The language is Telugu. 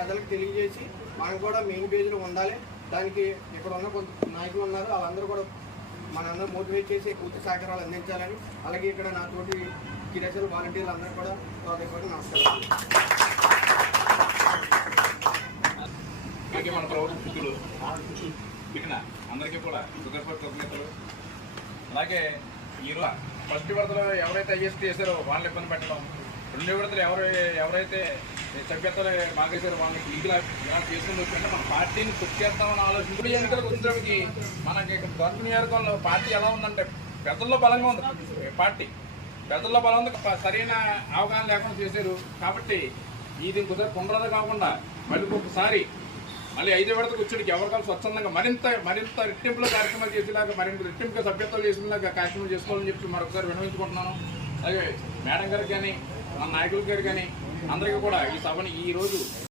ప్రజలకు తెలియజేసి మనం కూడా మెయిన్ పేజీలో ఉండాలి. దానికి ఇక్కడ ఉన్న కొంత నాయకులు ఉన్నారు, వాళ్ళందరూ కూడా మనందరూ మోటివేట్ చేసి పూర్తి సహకారాలు అందించాలని, అలాగే ఇక్కడ నా తోటి క్రీడాశాల వాలంటీర్లు అందరూ కూడా నమస్కారం. అలాగే మన ప్రభుత్వ మిత్రులు అందరికీ కూడా కృతజ్ఞతలు. అలాగే ఈరోజు ఫస్ట్ విడతలో ఎవరైతే ఐఎస్టీ చేశారో వాళ్ళని ఇబ్బంది పెట్టడం, రెండో విడతలు ఎవరైతే సభ్యతలు మాగేశారో వాళ్ళకి లీగల్ ఇలా చేసుకుని వచ్చింటే మన పార్టీని తొక్కేస్తామని ఆలోచించి ఎన్నికలకు వచ్చేటప్పటికి మనకి గవర్నమెంట్ నియోజకవర్గంలో పార్టీ ఎలా ఉందంటే పెద్దల్లో బలంగా ఉంది. పార్టీ పెద్దల్లో బలం ఉంది, సరైన అవగాహన లేకుండా చేశారు. కాబట్టి ఇది పునరాద కాకుండా మళ్ళీ ఒకసారి మళ్ళీ 5వ విడతకు వచ్చేటికి ఎవరికాలు స్వచ్ఛందంగా మరింత రెట్టింపులో కార్యక్రమాలు చేసేలాగా, మరింత రెట్టింపుగా సభ్యత్వాలు చేసేలాగా కార్యక్రమాలు చేసుకోవాలని చెప్పి మరొకసారి విన్నవించుకుంటున్నాను. అలాగే మేడం గారికి కానీ మన నాయకుల గారు కానీ అందరికీ కూడా ఈ సభని ఈరోజు